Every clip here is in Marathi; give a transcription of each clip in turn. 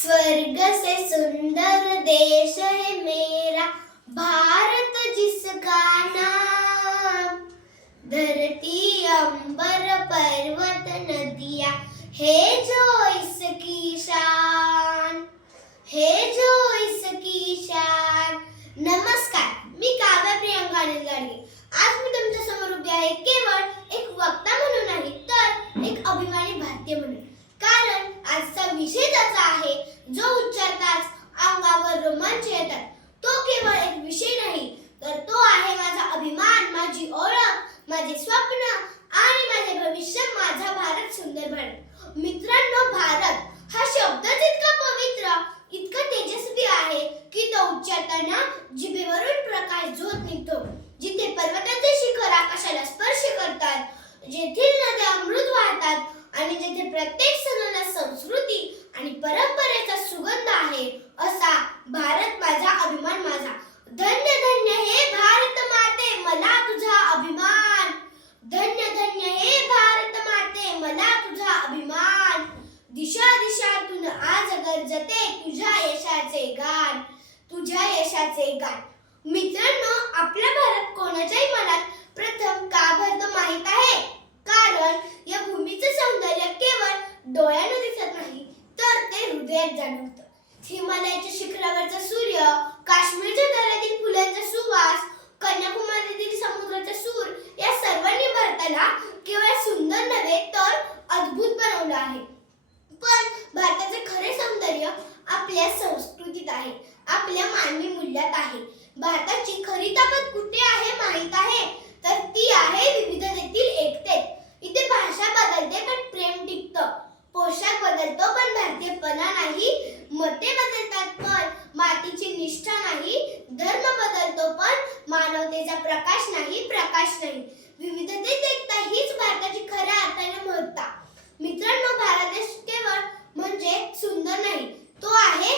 स्वर्ग से सुंदर देश है मेरा भारत जिसका नाम। धरती अंबर पर्वत नदियाँ है जो इसकी शान, है जो इसकी शान। नमस्कार, मी काव्य प्रियंका निलगाडगे। आज मी तुमच्या समोर उभी आहे केवळ एक वक्ता म्हणून नाही तर एक अभिमानी भारतीय म्हणून। कारण आजचा विषय त्याचा आहे जो उच्चारताच अंगावर रोमांच येतात। तो केवळ एक विषय नाही तर तो आहे माझा अभिमान, माझी ओळख, माझे स्वप्न आणि माझे भविष्य, माझा भारत, सुंदर भारत। मित्रांनो, भारत हा शब्दच इतका पवित्र, इतका तेजस्वी आहे की तो उच्चारताना जिभेवरून प्रकाश झोत निघतो। जिथे पर्वताचे शिखर आकाशाला स्पर्श करतात, जेथील नद्या अमृत वाहतात आणि जेथे प्रत्येक सणाला संस्कृती आणि परंपरेचा सुगंध आहे, असा भारत माझा, अभिमान माझा। धन्य धन्य हे भारत माते, मला तुझा अभिमान। धन्य धन्य हे भारत माते, मला तुझा अभिमान। दिशा दिशातून आज गरजते तुझ्या यशाचे गान, तुझ्या यशाचे गान। मित्रांनो, आपला भारत कोणाच्याही मनात प्रथम का भरतो माहित आहे? कारण या भूमीचे सौंदर्य केवळ डोळ्याने दिसत नाही तर ते हृदयात जाणवतं। हिमालयाच्या शिखरावरचा सूर्य, काश्मीरच्या दऱ्यातील फुलांचा सुवास, कन्याकुमारीतील समुद्राचा सूर या सर्वांनी भारताला केवळ सुंदर नव्हे तर अद्भुत बनवलं आहे। पण भारताचे खरे सौंदर्य आपल्या संस्कृतीत आहे, आपल्या मानवी मूल्यात आहे। भारताची खरी ताकद कुठे आहे माहित आहे? तर ती आहे विविधतेतील एकतेत। इथे भाषा बदलते पण प्रेम टिकतं, पोशाख बदलतो पण भारतीयपणा नाही, मते बदलतात पण मातीची निष्ठा नाही, धर्म बदलतो पण मानवतेचा प्रकाश नाही, प्रकाश नाही। विविधतेत एकता हीच भारताची खऱ्या अर्थाने महत्ता। मित्रांनो, भारत देश केवळ म्हणजे सुंदर नाही, तो आहे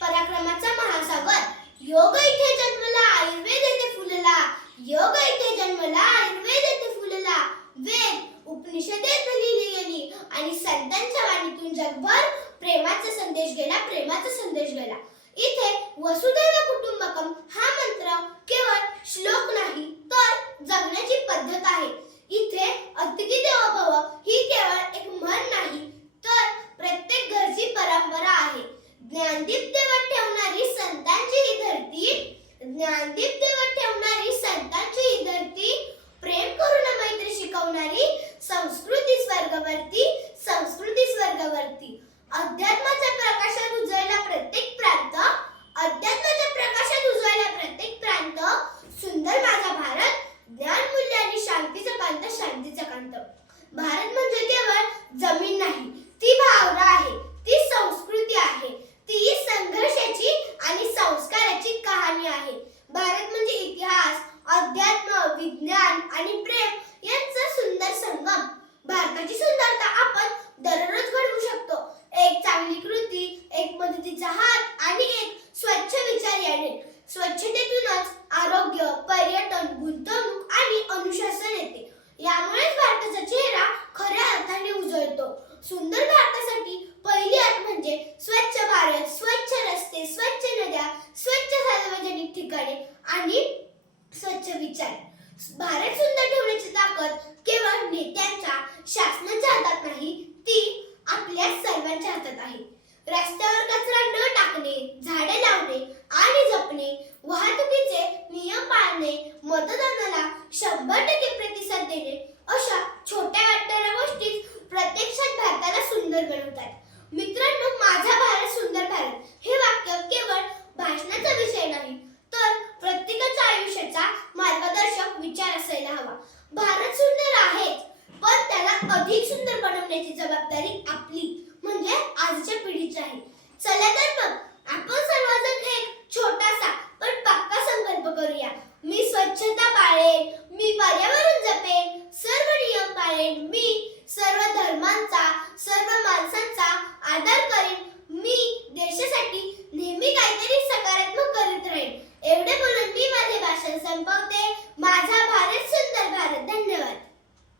पराक्रमाचा महासागर। योग इथे जन्मला, आयुर्वेद येथे फुलला, योग इथे जन्मला, आयुर्वेद येथे फुलला। वेद उपनिषदेत लिहिली गेली आणि संतांच्या वाणीतून जगभर प्रेमाचा संदेश गेला, प्रेमाचा संदेश गेला। इथे वसुधैव कुटुंबकम हा मंत्र केवळ श्लोक नाही तर जगण्याची पद्धत आहे। इथे अतिथी देवो भव ही केवळ एक म्हण नाही तर प्रत्येक घरची परंपरा आहे। ज्ञानदीप देवत ठेवणारी संतांची ही धरती, ज्ञानदीप देवत ठेवणारी संतांची ही धरती, प्रेम करून मैत्री शिकवणारी संस्कृती स्वर्गवर्ती, संस्कृती स्वर्गवर्ती। अध्यात्माच्या प्रकाशात उजळला प्रत्येक प्रांत, अध्यात्माच्या प्रकाशात उजळला प्रत्येक प्रांत, सुंदर माझा भारत, ज्ञान मूल्य आणि शांतीचा कांत, शांतीचा कांत। भारत म्हणजे केवळ जमीन नाही, ती भावना आहे, ती संस्कृती आहे, ती संघर्षाची आणि संस्काराची कहाणी आहे। भारत म्हणजे इतिहास, अध्यात्म, विज्ञान आणि प्रेम यांचा सुंदर संगम। भारताची सुंदरता आपण दररोज घडवू शकतो, एक चांगली कृती, एक मदतीचा हात आणि एक स्वच्छ विचार याने। स्वच्छतेतूनच आरोग्य, पर्यटन, गुंतवणूक आणि अनुशासन येते। यामुळेच भारताचा चेहरा खऱ्या अर्थाने उजळतो। सुंदर भारतासाठी पहिली अट म्हणजे स्वच्छ भारत, स्वच्छ रस्ते, स्वच्छ नद्या, स्वच्छ सार्वजनिक ठिकाणे आणि स्वच्छ विचार। भारत सुंदर ठेवण्याची ताकद केवळ नेत्यांच्या, शासनाच्या हातात नाही, ती आपल्या सर्वांच्या हातात आहे। रस्त्यावर कचरा न टाकणे, झाडे लावणे आणि जपणे, वाहतुकीचे नियम पाळणे, मतदानाला 100% प्रतिसाद देणे, अशा छोट्या वाटणाऱ्या गोष्टी प्रत्यक्षात भारताला सुंदर बनवतात। मित्रांनो, माझा भारत, सुंदर भारत हे वाक्य केवळ भाषणाचा विषय नाही तर प्रत्येकाच्या आयुष्याचा मार्गदर्शक विचार असायला हवा। भारत सुंदर आहेच पण त्याला अधिक सुंदर बनवण्याची जबाबदारी आपली म्हणजे आजच्या पिढीची आहे। चला तर मग आपण सर्वजण एक छोटासा पण पक्का संकल्प करूया। मी स्वच्छता पाळेन, मी पर्यावरण जपेन, सर्व नियम पाळेन, मी सर्व धर्मांचा, सर्व माणसांचा आदर करेन, मी देशासाठी नेहमी काहीतरी सकारात्मक करीत राहीन। एवढे बोलून मी माझे भाषण संपवते।